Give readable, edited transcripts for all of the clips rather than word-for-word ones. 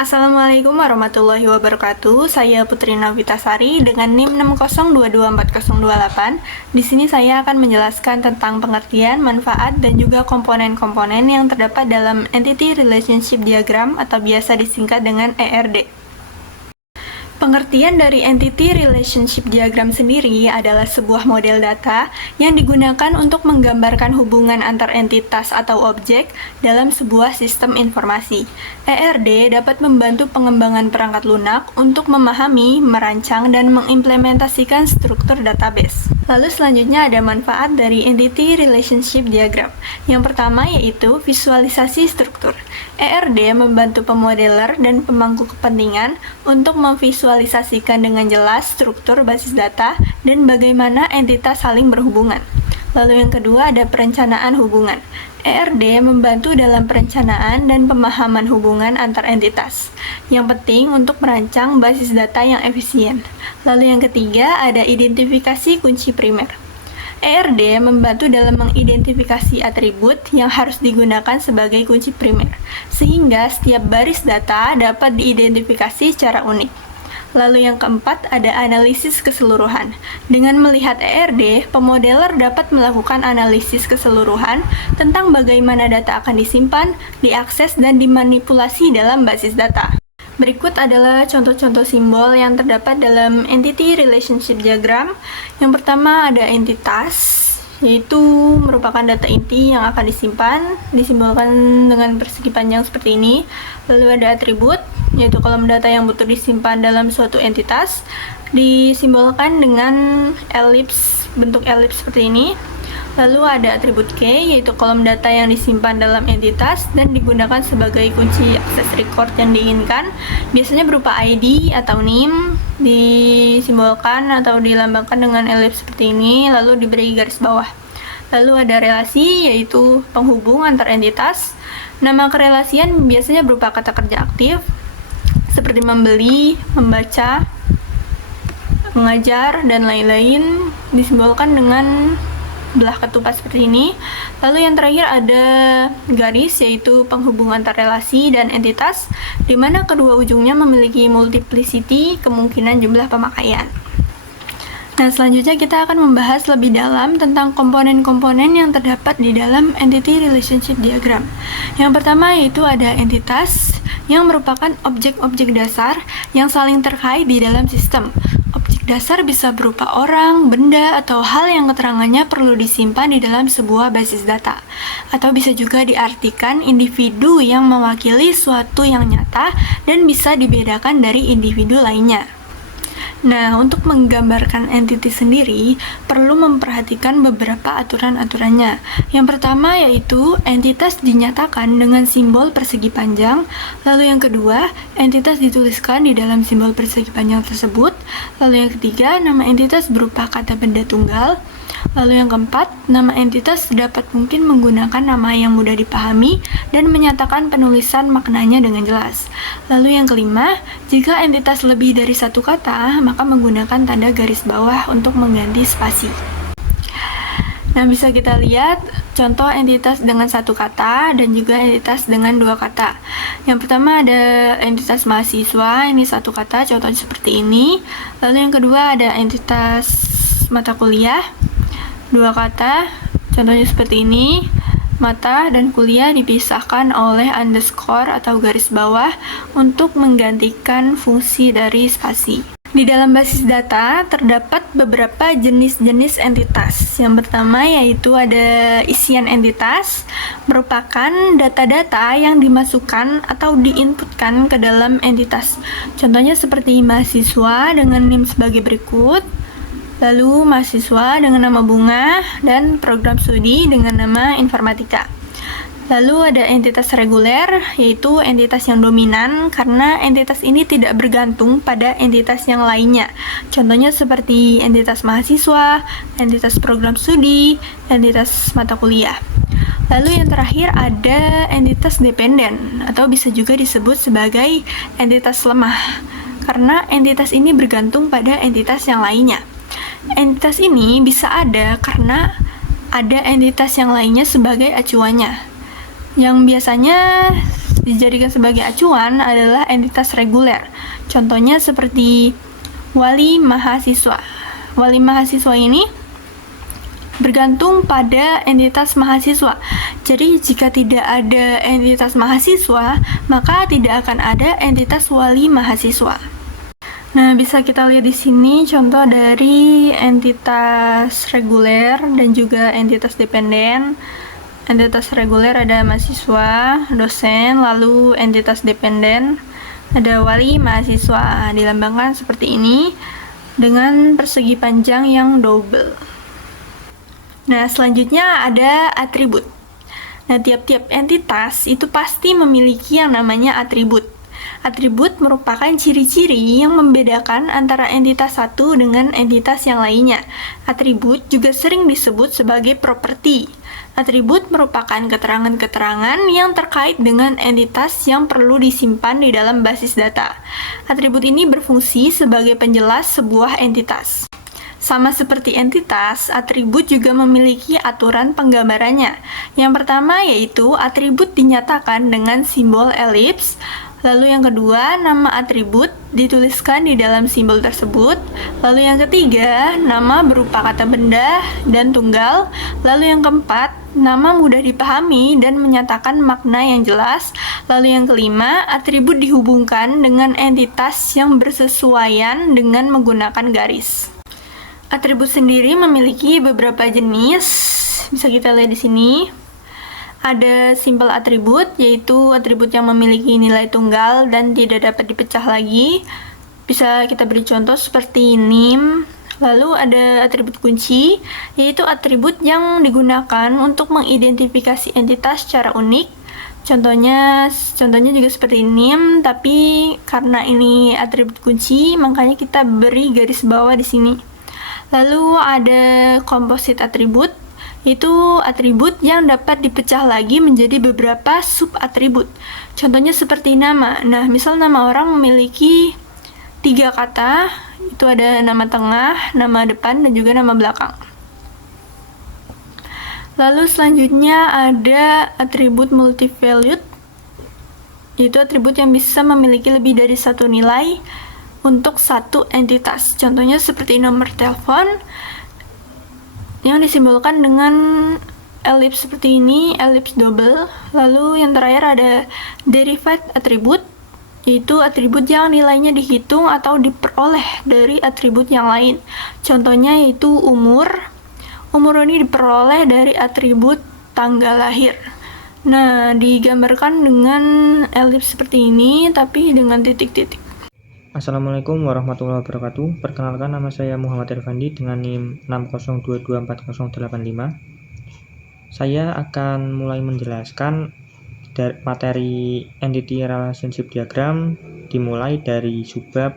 Assalamualaikum warahmatullahi wabarakatuh. Saya Putri Novitasari dengan NIM 60224028. Di sini saya akan menjelaskan tentang pengertian, manfaat, dan juga komponen-komponen yang terdapat dalam Entity Relationship Diagram atau biasa disingkat dengan ERD. Pengertian dari Entity Relationship Diagram sendiri adalah sebuah model data yang digunakan untuk menggambarkan hubungan antar entitas atau objek dalam sebuah sistem informasi. ERD dapat membantu pengembangan perangkat lunak untuk memahami, merancang, dan mengimplementasikan struktur database. Lalu selanjutnya ada manfaat dari Entity Relationship Diagram. Yang pertama yaitu visualisasi struktur. ERD membantu pemodeler dan pemangku kepentingan untuk memvisualisasikan dengan jelas struktur basis data dan bagaimana entitas saling berhubungan. Lalu yang kedua ada perencanaan hubungan. ERD membantu dalam perencanaan dan pemahaman hubungan antar entitas. Yang penting untuk merancang basis data yang efisien. Lalu yang ketiga ada identifikasi kunci primer. ERD membantu dalam mengidentifikasi atribut yang harus digunakan sebagai kunci primer, sehingga setiap baris data dapat diidentifikasi secara unik. Lalu yang keempat ada analisis keseluruhan. Dengan melihat ERD, pemodeler dapat melakukan analisis keseluruhan tentang bagaimana data akan disimpan, diakses, dan dimanipulasi dalam basis data. Berikut adalah contoh-contoh simbol yang terdapat dalam Entity Relationship Diagram. Yang pertama ada entitas, yaitu merupakan data inti yang akan disimpan, disimbolkan dengan persegi panjang seperti ini. Lalu ada atribut, yaitu kolom data yang butuh disimpan dalam suatu entitas, disimbolkan dengan elips, bentuk elips seperti ini. Lalu ada atribut key, yaitu kolom data yang disimpan dalam entitas dan digunakan sebagai kunci akses record yang diinginkan. Biasanya berupa ID atau NIM, disimbolkan atau dilambangkan dengan elips seperti ini, lalu diberi garis bawah. Lalu ada relasi, yaitu penghubung antar entitas. Nama kerelasian biasanya berupa kata kerja aktif, seperti membeli, membaca, mengajar, dan lain-lain, disimbolkan dengan belah ketupat seperti ini. Lalu yang terakhir ada garis, yaitu penghubung antar relasi dan entitas, di mana kedua ujungnya memiliki multiplicity, kemungkinan jumlah pemakaian. Nah, selanjutnya kita akan membahas lebih dalam tentang komponen-komponen yang terdapat di dalam Entity Relationship Diagram. Yang pertama yaitu ada entitas, yang merupakan objek-objek dasar yang saling terkait di dalam sistem. Objek dasar bisa berupa orang, benda, atau hal yang keterangannya perlu disimpan di dalam sebuah basis data. Atau bisa juga diartikan individu yang mewakili suatu yang nyata dan bisa dibedakan dari individu lainnya. Nah, untuk menggambarkan entity sendiri, perlu memperhatikan beberapa aturan-aturannya. Yang pertama yaitu entitas dinyatakan dengan simbol persegi panjang. Lalu yang kedua, entitas dituliskan di dalam simbol persegi panjang tersebut. Lalu yang ketiga, nama entitas berupa kata benda tunggal. Lalu yang keempat, nama entitas dapat mungkin menggunakan nama yang mudah dipahami dan menyatakan penulisan maknanya dengan jelas. Lalu yang kelima, jika entitas lebih dari satu kata, maka menggunakan tanda garis bawah untuk mengganti spasi. Nah, bisa kita lihat contoh entitas dengan satu kata dan juga entitas dengan dua kata. Yang pertama ada entitas mahasiswa, ini satu kata, contohnya seperti ini. Lalu yang kedua ada entitas mata kuliah, dua kata, contohnya seperti ini. Mata dan kuliah dipisahkan oleh underscore atau garis bawah untuk menggantikan fungsi dari spasi. Di dalam basis data terdapat beberapa jenis-jenis entitas. Yang pertama yaitu ada isian entitas, merupakan data-data yang dimasukkan atau diinputkan ke dalam entitas. Contohnya seperti mahasiswa dengan NIM sebagai berikut. Lalu mahasiswa dengan nama bunga dan program studi dengan nama informatika. Lalu ada entitas reguler, yaitu entitas yang dominan karena entitas ini tidak bergantung pada entitas yang lainnya. Contohnya seperti entitas mahasiswa, entitas program studi, entitas mata kuliah. Lalu yang terakhir ada entitas dependen atau bisa juga disebut sebagai entitas lemah karena entitas ini bergantung pada entitas yang lainnya. Entitas ini bisa ada karena ada entitas yang lainnya sebagai acuannya, yang biasanya dijadikan sebagai acuan adalah entitas reguler. Contohnya seperti wali mahasiswa. Wali mahasiswa ini bergantung pada entitas mahasiswa. Jadi jika tidak ada entitas mahasiswa, maka tidak akan ada entitas wali mahasiswa. Nah, bisa kita lihat di sini contoh dari entitas reguler dan juga entitas dependen. Entitas reguler ada mahasiswa, dosen, lalu entitas dependen ada wali mahasiswa. Dilambangkan seperti ini dengan persegi panjang yang double. Nah, selanjutnya ada atribut. Nah, tiap-tiap entitas itu pasti memiliki yang namanya atribut. Atribut merupakan ciri-ciri yang membedakan antara entitas satu dengan entitas yang lainnya. Atribut juga sering disebut sebagai properti. Atribut merupakan keterangan-keterangan yang terkait dengan entitas yang perlu disimpan di dalam basis data. Atribut ini berfungsi sebagai penjelas sebuah entitas. Sama seperti entitas, atribut juga memiliki aturan penggambarannya. Yang pertama yaitu atribut dinyatakan dengan simbol elips. Lalu yang kedua, nama atribut dituliskan di dalam simbol tersebut. Lalu yang ketiga, nama berupa kata benda dan tunggal. Lalu yang keempat, nama mudah dipahami dan menyatakan makna yang jelas. Lalu yang kelima, atribut dihubungkan dengan entitas yang bersesuaian dengan menggunakan garis. Atribut sendiri memiliki beberapa jenis, bisa kita lihat di sini. Ada simple atribut, yaitu atribut yang memiliki nilai tunggal dan tidak dapat dipecah lagi. Bisa kita beri contoh seperti name. Lalu ada atribut kunci, yaitu atribut yang digunakan untuk mengidentifikasi entitas secara unik. Contohnya juga seperti name, tapi karena ini atribut kunci, makanya kita beri garis bawah di sini. Lalu ada composite atribut, itu atribut yang dapat dipecah lagi menjadi beberapa sub-atribut. Contohnya seperti nama. Nah, misal nama orang memiliki 3 kata, itu ada nama tengah, nama depan, dan juga nama belakang. Lalu selanjutnya ada atribut multivalued, yaitu atribut yang bisa memiliki lebih dari satu nilai untuk satu entitas. Contohnya seperti nomor telepon yang disimbolkan dengan elips seperti ini, elips double. Lalu yang terakhir ada derived atribut, yaitu atribut yang nilainya dihitung atau diperoleh dari atribut yang lain. Contohnya yaitu umur. Umur ini diperoleh dari atribut tanggal lahir. Nah, digambarkan dengan elips seperti ini tapi dengan titik-titik. Assalamualaikum warahmatullahi wabarakatuh. Perkenalkan, nama saya Muhammad Irfandi dengan NIM 602240885. Saya akan mulai menjelaskan materi Entity Relationship Diagram dimulai dari subbab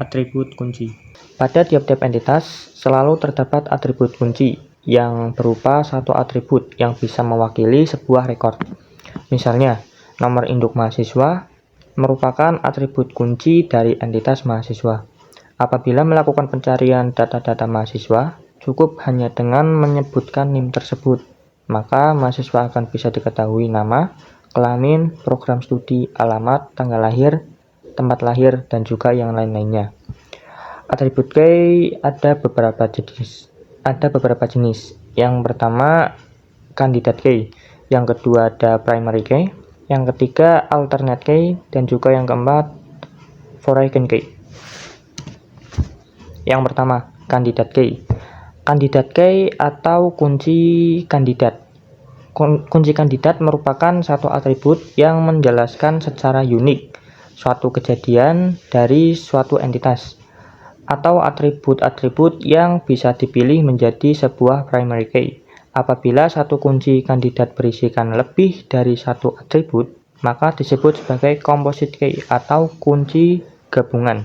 atribut kunci. Pada tiap-tiap entitas selalu terdapat atribut kunci yang berupa satu atribut yang bisa mewakili sebuah rekor. Misalnya, nomor induk mahasiswa merupakan atribut kunci dari entitas mahasiswa. Apabila melakukan pencarian data-data mahasiswa, cukup hanya dengan menyebutkan NIM tersebut, maka mahasiswa akan bisa diketahui nama, kelamin, program studi, alamat, tanggal lahir, tempat lahir, dan juga yang lain-lainnya. Atribut key ada beberapa jenis. Yang pertama, candidate key. Yang kedua ada primary key. Yang ketiga alternate key, dan juga yang keempat foreign key. Yang pertama, candidate key. Candidate key atau kunci kandidat. Kunci kandidat merupakan satu atribut yang menjelaskan secara unik suatu kejadian dari suatu entitas, atau atribut-atribut yang bisa dipilih menjadi sebuah primary key. Apabila satu kunci kandidat berisikan lebih dari satu atribut, maka disebut sebagai composite key atau kunci gabungan.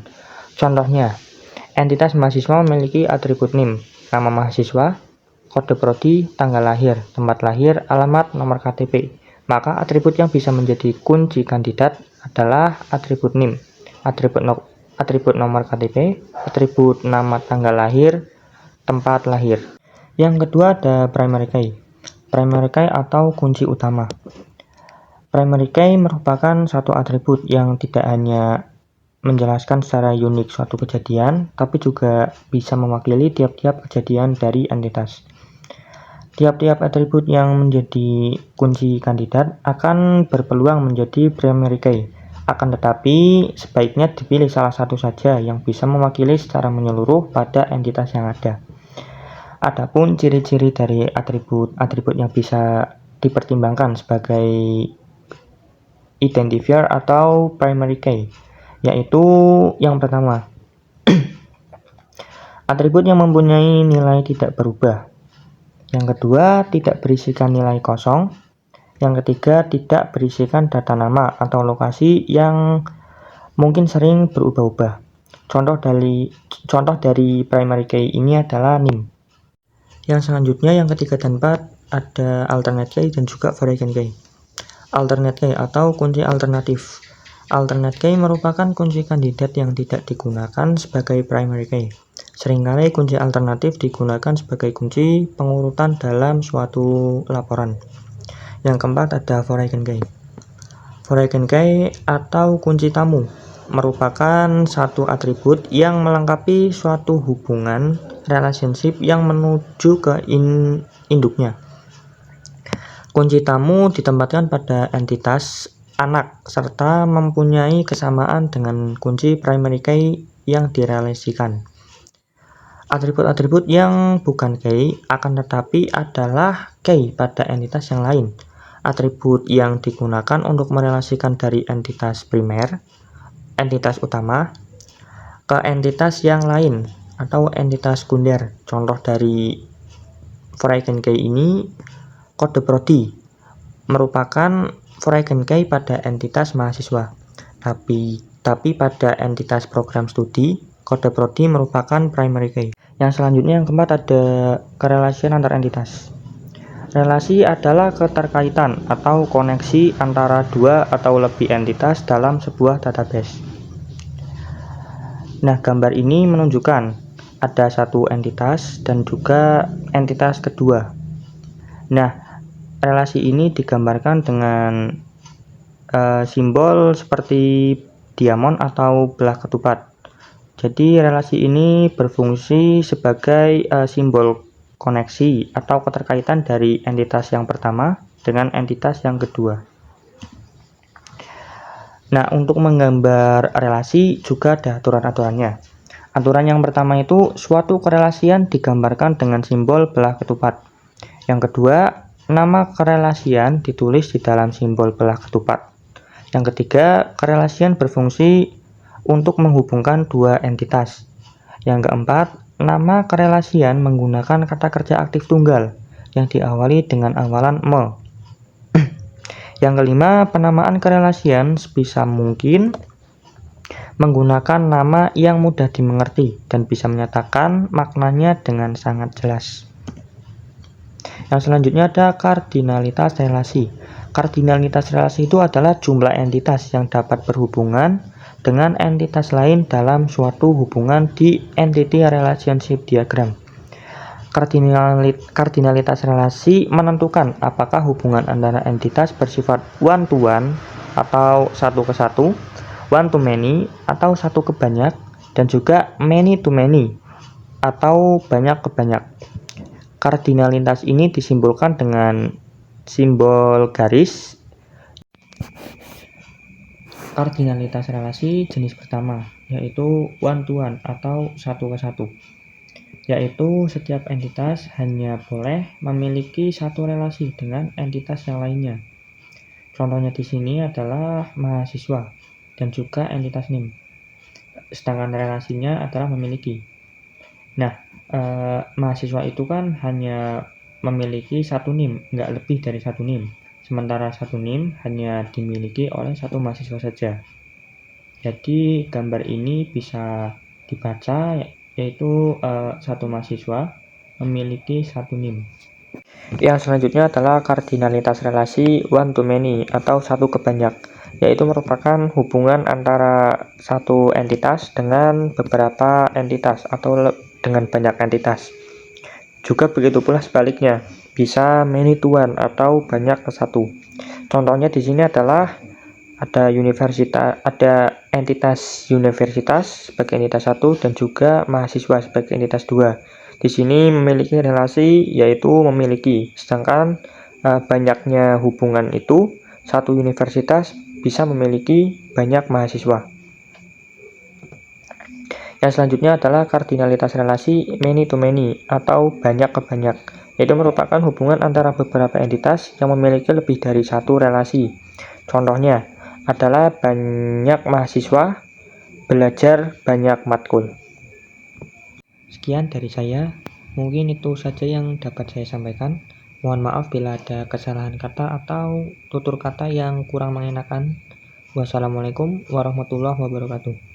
Contohnya, entitas mahasiswa memiliki atribut NIM, nama mahasiswa, kode prodi, tanggal lahir, tempat lahir, alamat, nomor KTP. Maka atribut yang bisa menjadi kunci kandidat adalah atribut NIM, atribut nomor KTP, atribut nama tanggal lahir, tempat lahir. Yang kedua ada primary key. Primary key atau kunci utama. Primary key merupakan satu atribut yang tidak hanya menjelaskan secara unik suatu kejadian, tapi juga bisa mewakili tiap-tiap kejadian dari entitas. Tiap-tiap atribut yang menjadi kunci kandidat akan berpeluang menjadi primary key. Akan tetapi, sebaiknya dipilih salah satu saja yang bisa mewakili secara menyeluruh pada entitas yang ada. Adapun ciri-ciri dari atribut-atribut yang bisa dipertimbangkan sebagai identifier atau primary key, yaitu yang pertama, atribut yang mempunyai nilai tidak berubah. Yang kedua, tidak berisikan nilai kosong. Yang ketiga, tidak berisikan data nama atau lokasi yang mungkin sering berubah-ubah. Contoh dari primary key ini adalah NIM. Yang selanjutnya, yang ketiga dan keempat, ada alternate key dan juga foreign key. Alternate key atau kunci alternatif. Alternate key merupakan kunci kandidat yang tidak digunakan sebagai primary key. Seringkali kunci alternatif digunakan sebagai kunci pengurutan dalam suatu laporan. Yang keempat ada foreign key. Foreign key atau kunci tamu merupakan satu atribut yang melengkapi suatu hubungan relationship yang menuju ke induknya. Kunci tamu ditempatkan pada entitas anak serta mempunyai kesamaan dengan kunci primary key yang direlasikan. Atribut-atribut yang bukan key akan tetapi adalah key pada entitas yang lain. Atribut yang digunakan untuk merelasikan dari entitas primer, entitas utama, ke entitas yang lain atau entitas sekunder. Contoh dari foreign key ini, kode prodi merupakan foreign key pada entitas mahasiswa. Tapi pada entitas program studi, kode prodi merupakan primary key. Yang selanjutnya yang keempat ada kerelasian antar entitas. Relasi adalah keterkaitan atau koneksi antara dua atau lebih entitas dalam sebuah database. Nah, gambar ini menunjukkan ada satu entitas dan juga entitas kedua. Nah, relasi ini digambarkan dengan simbol seperti diamond atau belah ketupat. Jadi relasi ini berfungsi sebagai simbol koneksi atau keterkaitan dari entitas yang pertama dengan entitas yang kedua. Nah, untuk menggambar relasi juga ada aturan-aturannya. Aturan yang pertama itu suatu kerelasian digambarkan dengan simbol belah ketupat. Yang kedua, nama kerelasian ditulis di dalam simbol belah ketupat. Yang ketiga, kerelasian berfungsi untuk menghubungkan dua entitas. Yang keempat, nama kerelasian menggunakan kata kerja aktif tunggal yang diawali dengan awalan me. Yang kelima, penamaan kerelasian sebisa mungkin menggunakan nama yang mudah dimengerti dan bisa menyatakan maknanya dengan sangat jelas. Yang selanjutnya ada kardinalitas relasi. Kardinalitas relasi itu adalah jumlah entitas yang dapat berhubungan dengan entitas lain dalam suatu hubungan di entity relationship diagram. Kardinalitas relasi menentukan apakah hubungan antara entitas bersifat one to one atau satu ke satu, one to many atau satu ke banyak, dan juga many to many atau banyak ke banyak. Kardinalitas ini disimbolkan dengan simbol garis. Kardinalitas relasi jenis pertama yaitu one to one atau satu ke satu, yaitu setiap entitas hanya boleh memiliki satu relasi dengan entitas yang lainnya. Contohnya di sini adalah mahasiswa dan juga entitas NIM. Sedangkan relasinya adalah memiliki. Nah, mahasiswa itu kan hanya memiliki satu NIM, nggak lebih dari satu NIM. Sementara satu NIM hanya dimiliki oleh satu mahasiswa saja. Jadi gambar ini bisa dibaca yaitu satu mahasiswa memiliki satu NIM. Yang selanjutnya adalah kardinalitas relasi one to many atau satu ke banyak, yaitu merupakan hubungan antara satu entitas dengan beberapa entitas atau dengan banyak entitas. Juga begitu pula sebaliknya, bisa many to one atau banyak ke satu. Contohnya di sini adalah ada entitas universitas sebagai entitas 1 dan juga mahasiswa sebagai entitas 2. Di sini memiliki relasi yaitu memiliki, sedangkan banyaknya hubungan itu satu universitas bisa memiliki banyak mahasiswa. Yang selanjutnya adalah kardinalitas relasi many to many atau banyak ke banyak, yaitu merupakan hubungan antara beberapa entitas yang memiliki lebih dari satu relasi. Contohnya adalah banyak mahasiswa belajar banyak matkul. Sekian dari saya, mungkin itu saja yang dapat saya sampaikan. Mohon maaf bila ada kesalahan kata atau tutur kata yang kurang mengenakan. Wassalamualaikum warahmatullahi wabarakatuh.